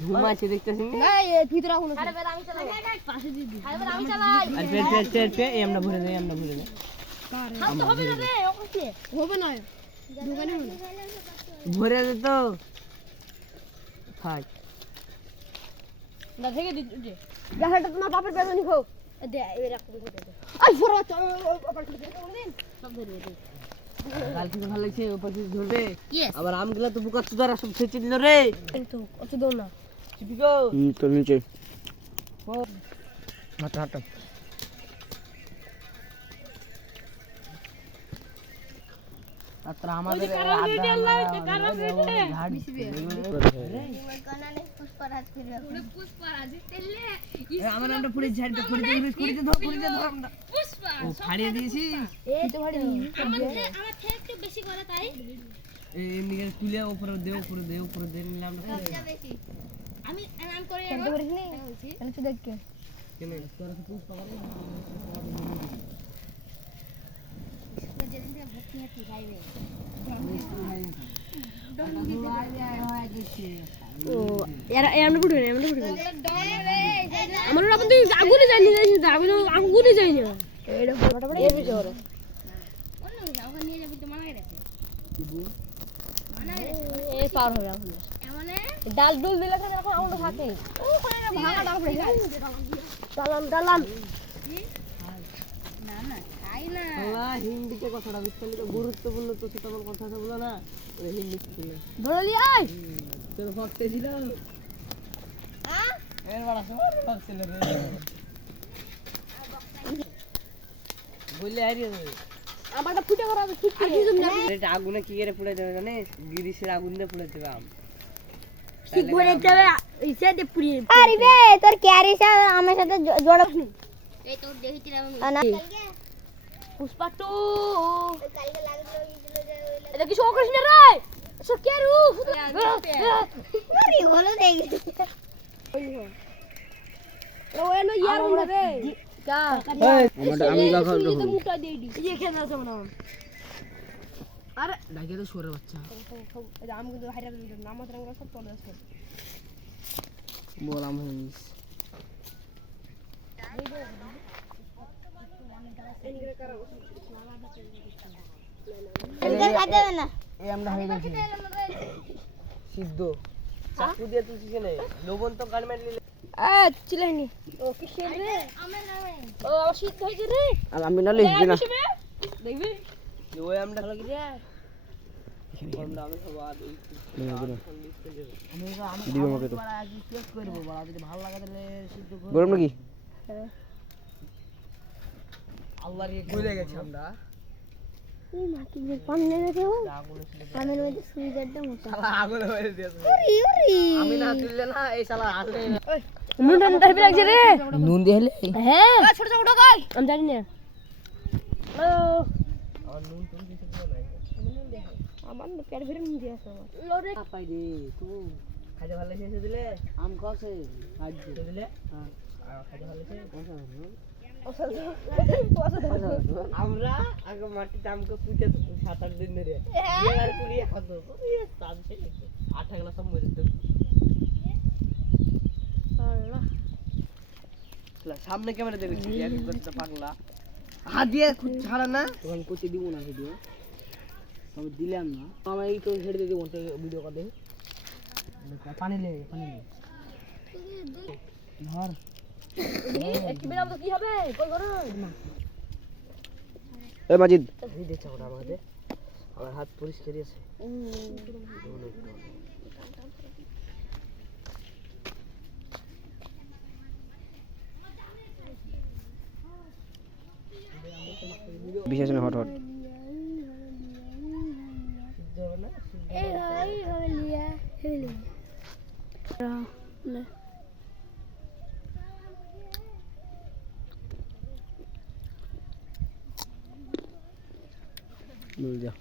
ঘুমাচ্ছে দেখতেছেন না এই ভিতরে রাখুন আরে বের আমি চালাই পাশে দিদি আরে বের আমি চালাই আর পেট এই আমরা ভরে দেই হাত তো হবে না রে ওকে হবে না দোকানে হবে ভরে দে তো থাক না থেকে দিদি গাহাটা তোমার বাপের বেদনি খাও দে এই রাখুন দে আই ফরো চল ওপর থেকে দিন সব ধরে দে কাল থেকে ভালো লাগছে ওপর থেকে ধরবে আবার আমগুলা তো বুকা চুদারা সব ছেঁচে দিল রে কিন্তু অত দাও না চিপি গো তো নিচে হাঁটা হাঁটা আত্রা আমাদের আমার আমরা পুরো ঝাড়তে পুরিতে ধর আমরা পুষ্পা ফাড়িয়ে দিয়েছি এই তো ফাড়ি আমার থেকে একটু বেশি করে তাই এই নিয়ে তুলে উপরে দে নিলাম না বেশি আমি নাম করে কেন করিস নি কেন তুই দেখ কে কেন তোরা তো পুষ্পা করে যেদিন থেকে ভক্তি আছে গাইবে ও আমরা ফুটবে আমার আপন তুই আগুনে যাইনি আগুনে যাই না এটা ফটাফট এর ভিতরে অন্য জায়গা নিয়ে যাবি তো মানা গেছে এই পার হবে এখন মানে ডাল ডুল দিলে কেন এখন আমরা থাকে ওখানে ভাঙা ডাল পড়ে যায় ডালাম না না খাই না বাবা হিন্দিতে কথাটা বুঝতে তো গুরুত্বপূর্ণ তো সেটা আমার কথা বলো না ওই হিন্দি ছিল ধরলি আয় তোর ভক্তে ছিল এর বড় সব ছিল রে বললে আইরে আমারটা ফুটে করা হবে ঠিক আছে তুমি এটা আগুনে কি করে পুড়ে দেবে জানিস গিরিশের আগুন দিয়ে পুড়ে দেবে আম ঠিক করে দেবে ইসে দিয়ে পুড়িয়ে আরে বে তোর ক্যারি সাথে আমার সাথে জড়া এই তো দেখিছিলাম পুষ্পা টু কালকে লাগলো এটা কি শোক করিস না রে সো কেরু আরে হলো দেখ ও এনো ইয়ার মনে রে কা আমি লাগাও তো মুটা দেই দি এই খেলা আছে মনে আরে ডাকে তো সরে বাচ্চা এটা আমি কিন্তু হাইরা দিই নাম মাত্র আমরা সব চলে আসে বলাম হইস এদিকে খাইতে হবে না এই আমরা হয়ে গেছি সিদ্ধ চাকু দিয়ে তুই শিখে লবণ তো গার্মেন্ট নিলে চিলাইনি ও কি শের রে আমার নামে ও শীত হইছে রে আর আমি না লিখবি না দেখবি ওই আমরা ভালো কি রে আমরা আমি সব আর দিবি আমাকে তো আজ টেস্ট করব বড় যদি ভালো লাগে তাহলে সিদ্ধ করব গরম নাকি আল্লাহর এই কইলে গেছি আমরা এই মাটি যে পান্নে রেখে হো আগুনে ছিল আমার মধ্যে সুইজারটা মোটা শালা আগুনে হয়ে দিয়েছে ওরে আমি না তুললে না এই শালা আসলে নুন টান টাইপে লাগছে রে নুন দিলে হ্যাঁ ছোট ছোট গাই আমি জানি না ও আর নুন তুমি কিছু বলো না আমার পেট ভরে নুন দিয়ে আছে আমার লোরে পাই রে তুই খাইতে ভালো শেষে দিলে আম খাওছে আজ দিলে হ্যাঁ আর খাইতে ভালো শেষে আমরা আগে মাটিতে আমকে পুঁতে 7-8 দিন ধরে আর পুড়িয়ে খাতো তানছে 8 গলা সব মরে যেত আল্লাহ সামনে ক্যামেরা দেখছি এক কথা পাগলা হাত দিয়ে ছাড়া না তখন কোচে দিব না ভিডিও আমি দিলাম না আমি এই তো ছেড়ে দিয়ে দেবো ভিডিও করে পানি লে ধর একটু বেরাম তো কি হবে কল করো এ মাজিদ এই দেখছ ওটা আমাদের আমার হাত পরিষ্কার আছে বিশেষ না হট এই হলিয়া হলিয়া মিল যা